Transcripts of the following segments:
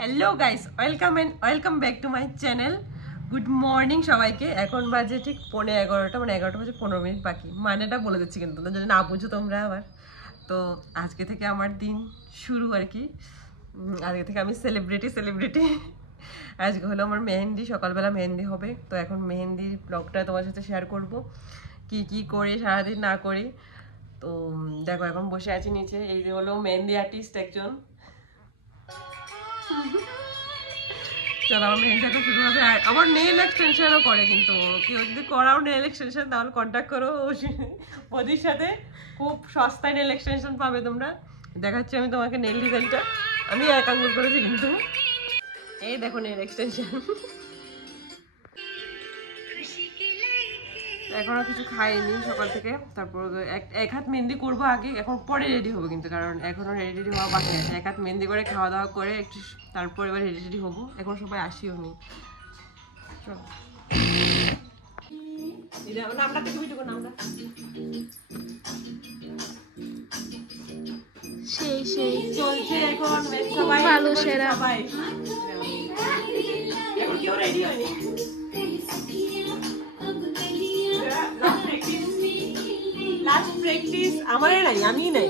Hello guys welcome back to my channel. Good morning सबाइके। এখন বাজে ঠিক 11:30 মানে 11টা বাজে 15 মিনিট বাকি। মানেটা বলে দিচ্ছি কিন্তু যদি না বুঝো তোমরা আবার। তো আজকে থেকে আমার দিন শুরু আর কি। আজকে থেকে আমি সেলিব্রিটি। আজকে হলো আমার মেহেন্দি, সকালবেলা মেহেন্দি হবে। তো এখন মেহেন্দির ব্লগটা তোমার সাথে শেয়ার করব, কি করি সারাদিন না করি। তো দেখো এখন বসে আছি নিচে। এই যে হলো মেহেন্দি আর্টিস্ট একজন। চলো আমার মেহেন্দিটা শুরু হবে। আর আমার নেল এক্সটেনশনও করে, কিন্তু কেউ যদি করাও নেল এক্সটেনশন তাহলে কন্ট্যাক্ট করো ওদের সাথে। খুব সস্তায় নেল এক্সটেনশন পাবে তোমরা। দেখাচ্ছি আমি তোমাকে নেল ডিজাইনটা। আমি এক আঙ্গুল করেছি কিন্তু। এই দেখো নেল এক্সটেনশন। এখনো কিছু খাইনি সকাল থেকে। তারপর এক হাত মেহেন্দি করবো আগে, এখন পরে রেডি হবো কিন্তু, কারণ এখনো রেডি হওয়া বাকি আছে। এক হাত মেহেন্দি করে খাওয়া দাওয়া করে একটু তারপর এবার রেডি হবো। এখন সবাই আসিও নি। চলো নামটা থেকে ভিডিও নামটা সেই চলছে এখন সবাই ভালো সেরা। সবাই এখন কেউ রেডি হয়নি। লাস্ট প্র্যাকটিস আমারই নাই, আমি নাই।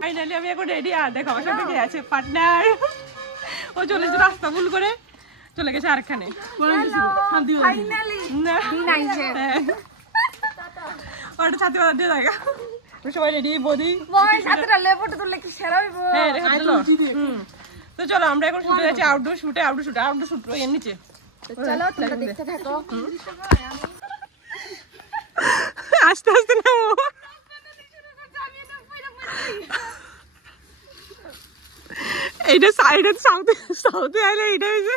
ফাইনালি আমি এখন রেডি। আর দেখো আমার সাথে কে আছে, পার্টনার। ও চলেছে রাস্তা ভুল করে চলে গেছে আরেকখানে। ওটা ছাতি বাজার দিয়ে জায়গা। সবাই রেডি বদি। তো চলো আমরা এখন শুটে যাচ্ছি, আউটডোর শুট এর নিচে। চলো তোমরা দেখতে থাকো। আস্তে আস্তে নামো। এইটা সাইডে সাউথে আইলে এইটা হয়েছে।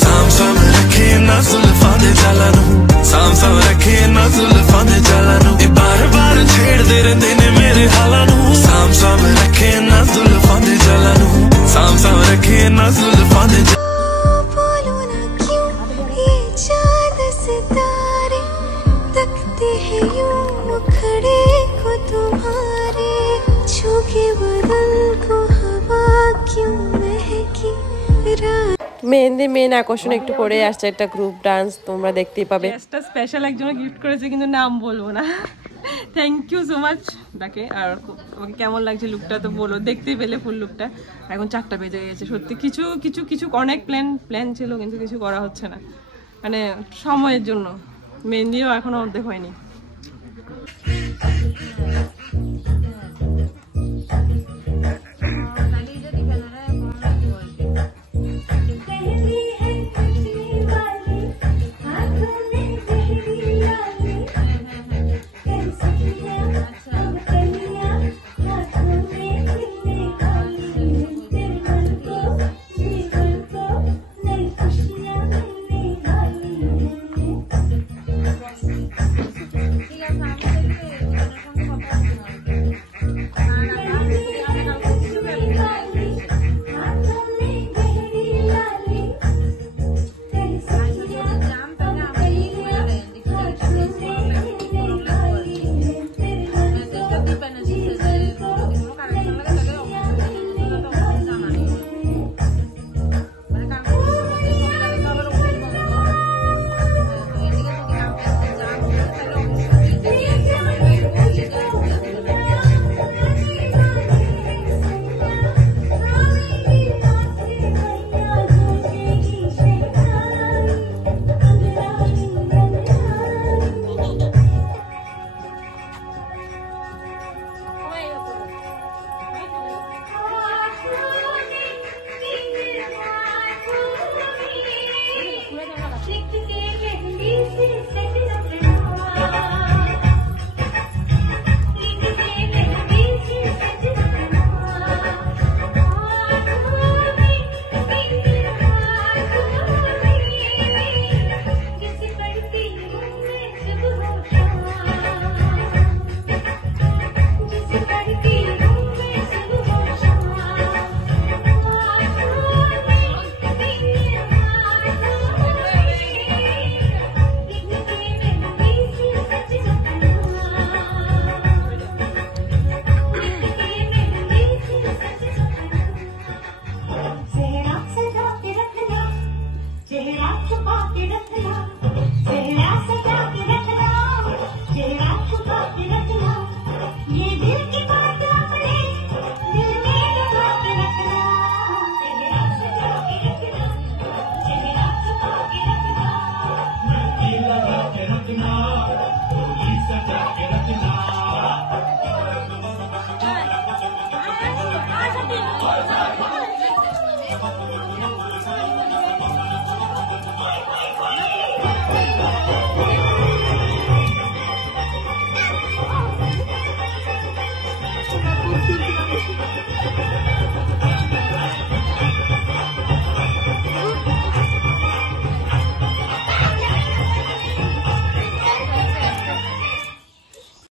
साम रखे ना जुल्फा दे जलानू, साम रखे ना जुल्फा दे जलानू, ये बार बार छेड़दे रहंदे ने मेरे हालां नू। साम रखे ना जुल्फा दे जलानू, साम रखे ना जुल्फा दे बोलो ना क्यों ये चांद सितारे तकते हैं यूं मुखड़े को तुम्हारे, छूके बदन को हवा क्यों महकी रात। মেহেন্দি মেন আকর্ষণ একটু করে আসছে একটা গ্রুপ ডান্স, তোমরা দেখতেই পাবে। একটা স্পেশাল একজন গিফট করেছে কিন্তু নাম বলবো না। থ্যাংক ইউ সো মাচ তাকে। আর তোমাকে কেমন লাগছে লুকটা তো বলো, দেখতেই পেলে ফুল লুকটা। এখন 4টা বেজে গেছে। সত্যি কিছু অনেক প্ল্যান ছিল কিন্তু কিছু করা হচ্ছে না, মানে সময়ের জন্য। মেহেন্দিও এখনো অর্ধেক হয়নি।